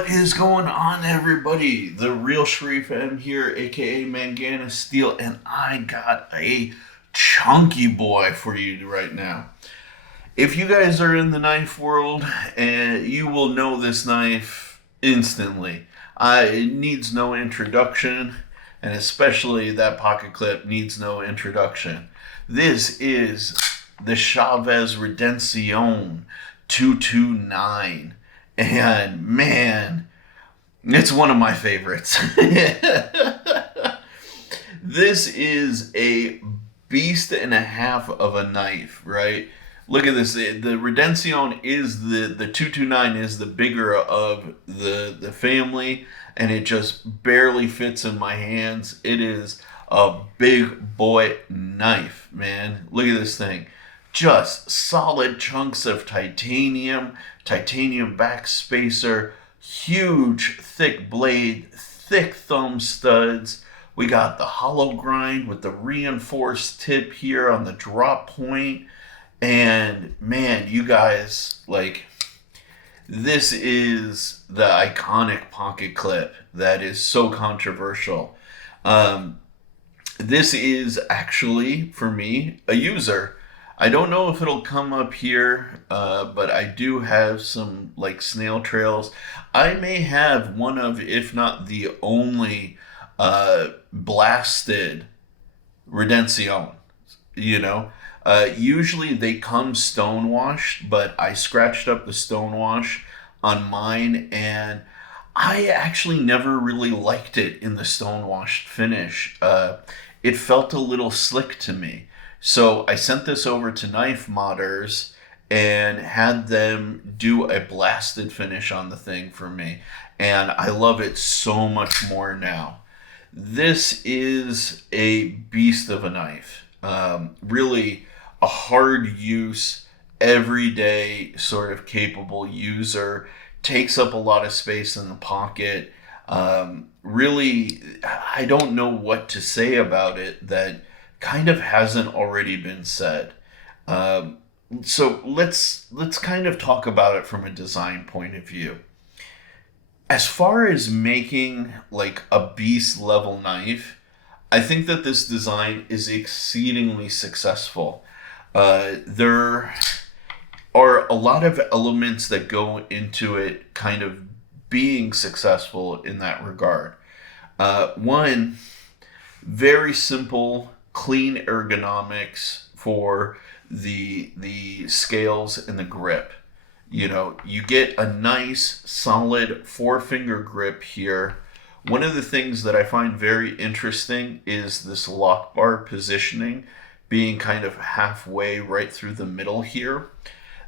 What is going on, everybody? TheRealSherifM here, aka ManganasSteel, and I got a chunky boy for you right now. If you guys are in the knife world, and you will know this knife instantly. It needs no introduction, and especially that pocket clip needs no introduction. This is the Chaves Redencion 229. And man, it's one of my favorites. This is a beast and a half of a knife, right? Look at this. The Redencion is the 229 is the bigger of the family, and it just barely fits in my hands. It is a big boy knife, man. Look at this thing. Just solid chunks of titanium back spacer, huge thick blade, thick thumb studs. We got the hollow grind with the reinforced tip here on the drop point. And man, you guys, like, this is the iconic pocket clip that is so controversial. This is actually, for me, a user. I don't know if it'll come up here, but I do have some like snail trails. I may have one of, if not the only, blasted Redencion. Usually they come stonewashed, but I scratched up the stonewash on mine, and I actually never really liked it in the stonewashed finish. It felt a little slick to me. So I sent this over to Knife Modders and had them do a blasted finish on the thing for me. And I love it so much more now. This is a beast of a knife. Really a hard use, everyday sort of capable user. Takes up a lot of space in the pocket. Really, I don't know what to say about it that kind of hasn't already been said. So let's kind of talk about it from a design point of view. As far as making like a beast level knife, I think that this design is exceedingly successful. There are a lot of elements that go into it kind of being successful in that regard. One, very simple, clean ergonomics for the scales and the grip. You get a nice solid 4-finger grip here. One of the things that I find very interesting is this lock bar positioning being kind of halfway right through the middle here.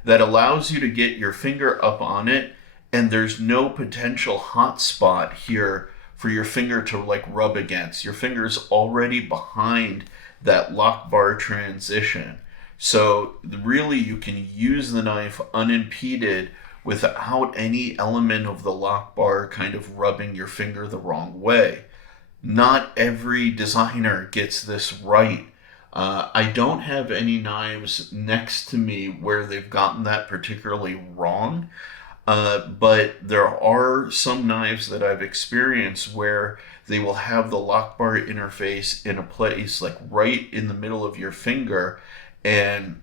That allows you to get your finger up on it, and there's no potential hot spot here for your finger to like rub against. Your finger's already behind that lock bar transition. So really you can use the knife unimpeded without any element of the lock bar kind of rubbing your finger the wrong way. Not every designer gets this right. I don't have any knives next to me where they've gotten that particularly wrong. But there are some knives that I've experienced where they will have the lock bar interface in a place like right in the middle of your finger, and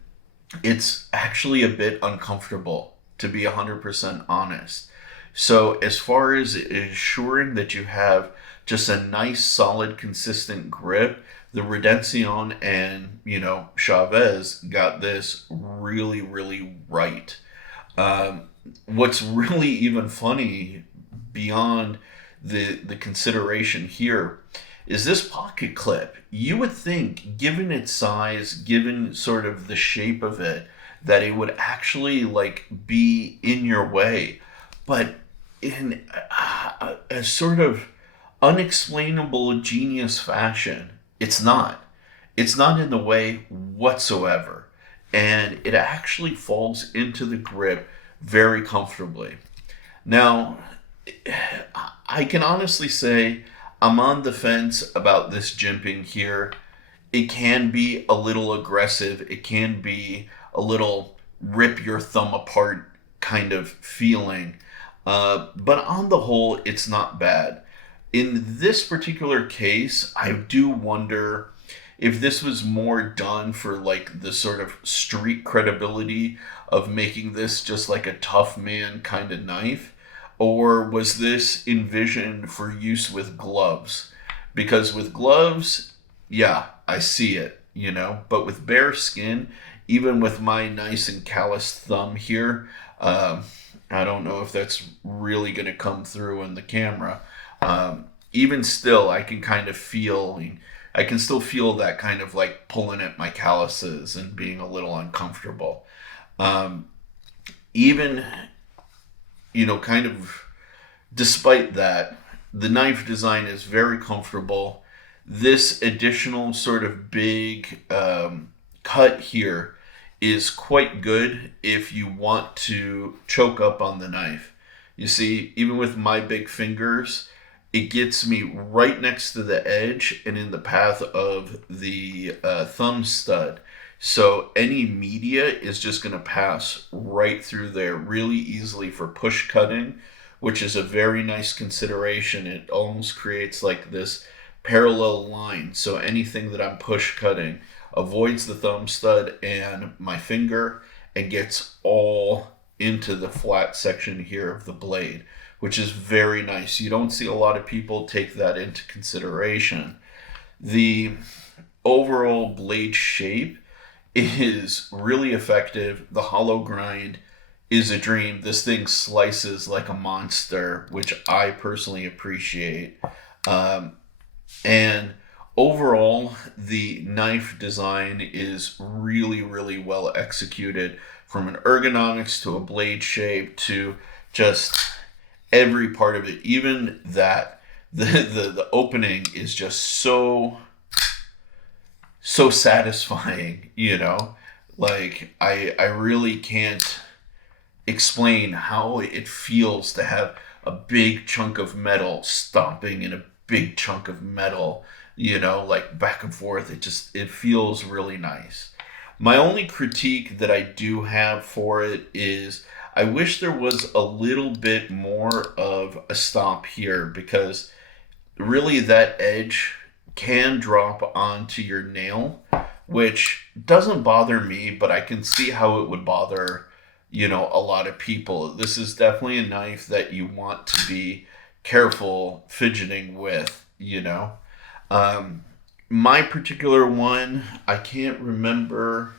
it's actually a bit uncomfortable, to be 100% honest. So as far as ensuring that you have just a nice, solid, consistent grip, the Redencion and, Chaves got this really, really right. What's really even funny beyond the consideration here is this pocket clip. You would think, given its size, given sort of the shape of it, that it would actually like be in your way. But in a sort of unexplainable genius fashion, it's not. It's not in the way whatsoever. And it actually falls into the grip very comfortably. Now, I can honestly say I'm on the fence about this jimping here. It can be a little aggressive. It can be a little rip your thumb apart kind of feeling. But on the whole, it's not bad. In this particular case, I do wonder if this was more done for like the sort of street credibility of making this just like a tough man kind of knife, or was this envisioned for use with gloves? Because with gloves, yeah, I see it, you know, but with bare skin, even with my nice and calloused thumb here, I don't know if that's really going to come through in the camera. Even still, I can still feel that kind of like pulling at my calluses and being a little uncomfortable. Um, Even, you know, kind of despite that, the knife design is very comfortable. This additional sort of big cut here is quite good if you want to choke up on the knife. You see, even with my big fingers, it gets me right next to the edge and in the path of the thumb stud. So any media is just going to pass right through there really easily for push cutting, which is a very nice consideration. It almost creates like this parallel line. So anything that I'm push cutting avoids the thumb stud and my finger and gets all into the flat section here of the blade, which is very nice. You don't see a lot of people take that into consideration. The overall blade shape is really effective. The hollow grind is a dream. This thing slices like a monster, which I personally appreciate. And overall, the knife design is really, really well executed, from an ergonomics to a blade shape to just every part of it. Even that the opening is just so satisfying, you know? Like I really can't explain how it feels to have a big chunk of metal stomping in a big chunk of metal, you know, like back and forth. It feels really nice. My only critique that I do have for it is I wish there was a little bit more of a stomp here, because really that edge can drop onto your nail, which doesn't bother me, but I can see how it would bother, you know, a lot of people. This is definitely a knife that you want to be careful fidgeting with, you know. My particular one, I can't remember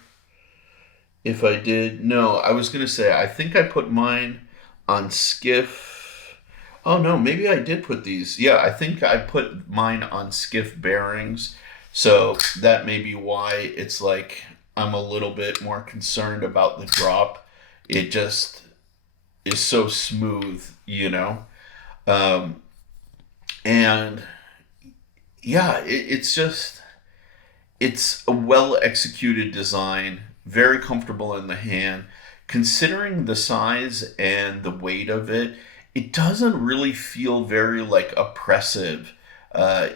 if I did. No, I was going to say, I think I put mine on skiff. Oh, no, maybe I did put these. Yeah, I think I put mine on skiff bearings. So that may be why it's like I'm a little bit more concerned about the drop. It just is so smooth, you know? And yeah, it's a well executed design, very comfortable in the hand. Considering the size and the weight of it, it doesn't really feel very like oppressive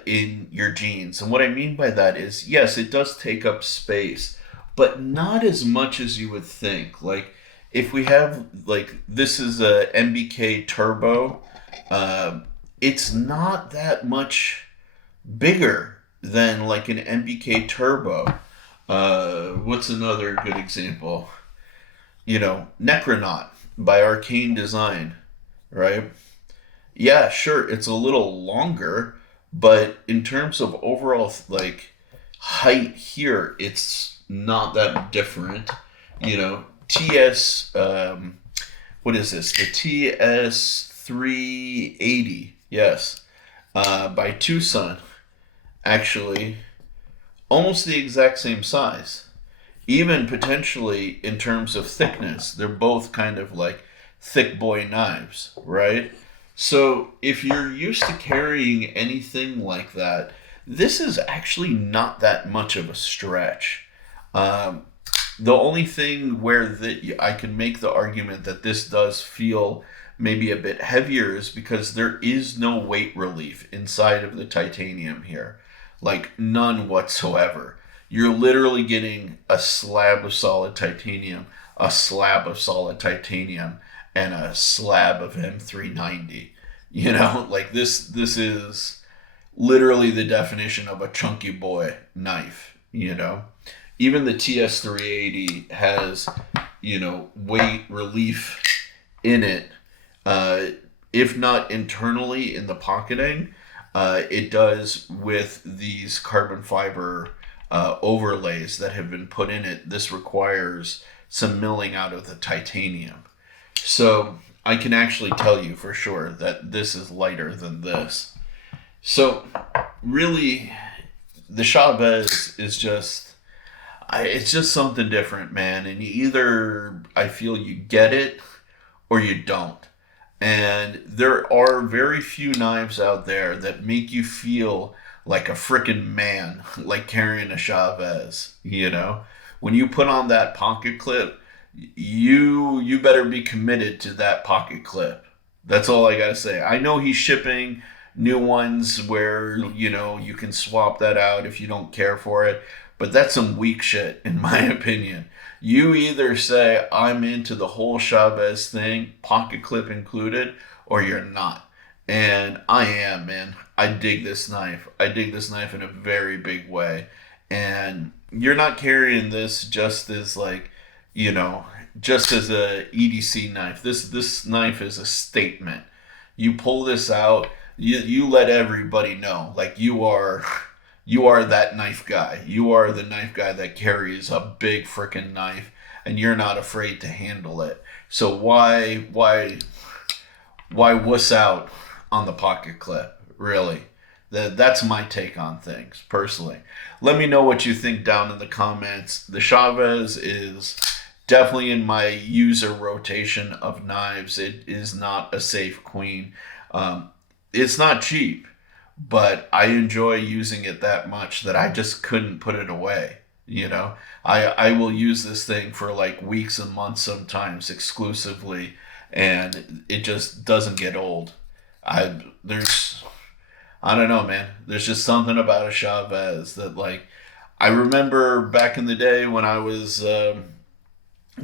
in your jeans. And what I mean by that is, yes, it does take up space, but not as much as you would think. Like if we have, like, this is a MBK Turbo, it's not that much bigger than like an MBK Turbo. What's another good example? You know, Necronaut by Arcane Design, right? Yeah, sure, it's a little longer, but in terms of overall like height here, it's not that different. You know, what is this? The TS 380, yes, by Tucson, actually, almost the exact same size. Even potentially in terms of thickness, they're both kind of like thick boy knives, right? So if you're used to carrying anything like that, this is actually not that much of a stretch. The only thing where I can make the argument that this does feel maybe a bit heavier is because there is no weight relief inside of the titanium here. Like none whatsoever. You're literally getting a slab of solid titanium, a slab of solid titanium, and a slab of M390. You know, like this is literally the definition of a chunky boy knife, you know. Even the TS380 has, you know, weight relief in it. If not internally in the pocketing, it does with these carbon fiber overlays that have been put in it. This requires some milling out of the titanium. So I can actually tell you for sure that this is lighter than this. So really, the Chaves is just, it's just something different, man. And either I feel you get it or you don't. And there are very few knives out there that make you feel like a freaking man, like carrying a Chaves, you know? When you put on that pocket clip, you better be committed to that pocket clip. That's all I gotta say. I know he's shipping new ones where, you know, you can swap that out if you don't care for it, but that's some weak shit in my opinion. You either say I'm into the whole Chaves thing, pocket clip included, or you're not. And I am, man. I dig this knife. I dig this knife in a very big way. And you're not carrying this just as like, you know, just as a EDC knife. This knife is a statement. You pull this out, you let everybody know, like you are that knife guy. You are the knife guy that carries a big freaking knife, and you're not afraid to handle it. So why wuss out on the pocket clip? Really, that's my take on things personally. Let me know what you think down in the comments. The Chaves is definitely in my user rotation of knives. It is not a safe queen. It's not cheap, but I enjoy using it that much that I just couldn't put it away. You know, I will use this thing for like weeks and months sometimes exclusively, and it just doesn't get old. I don't know, man. There's just something about a Chaves that, like, I remember back in the day when I was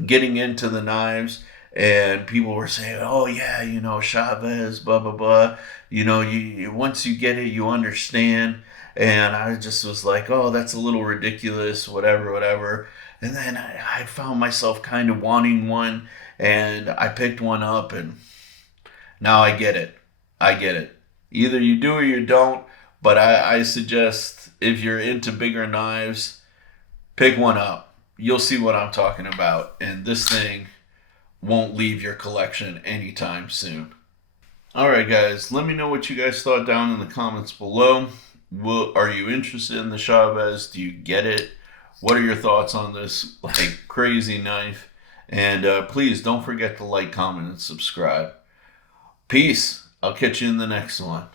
getting into the knives, and people were saying, "Oh yeah, you know, Chaves, blah blah blah. You know, you once you get it, you understand." And I just was like, "Oh, that's a little ridiculous, whatever, whatever." And then I found myself kind of wanting one, and I picked one up, and now I get it. I get it. Either you do or you don't. But I suggest if you're into bigger knives, pick one up. You'll see what I'm talking about, and this thing won't leave your collection anytime soon. Alright guys, let me know what you guys thought down in the comments below. Are you interested in the Chaves? Do you get it? What are your thoughts on this like crazy knife? And please don't forget to like, comment, and subscribe. Peace. I'll catch you in the next one.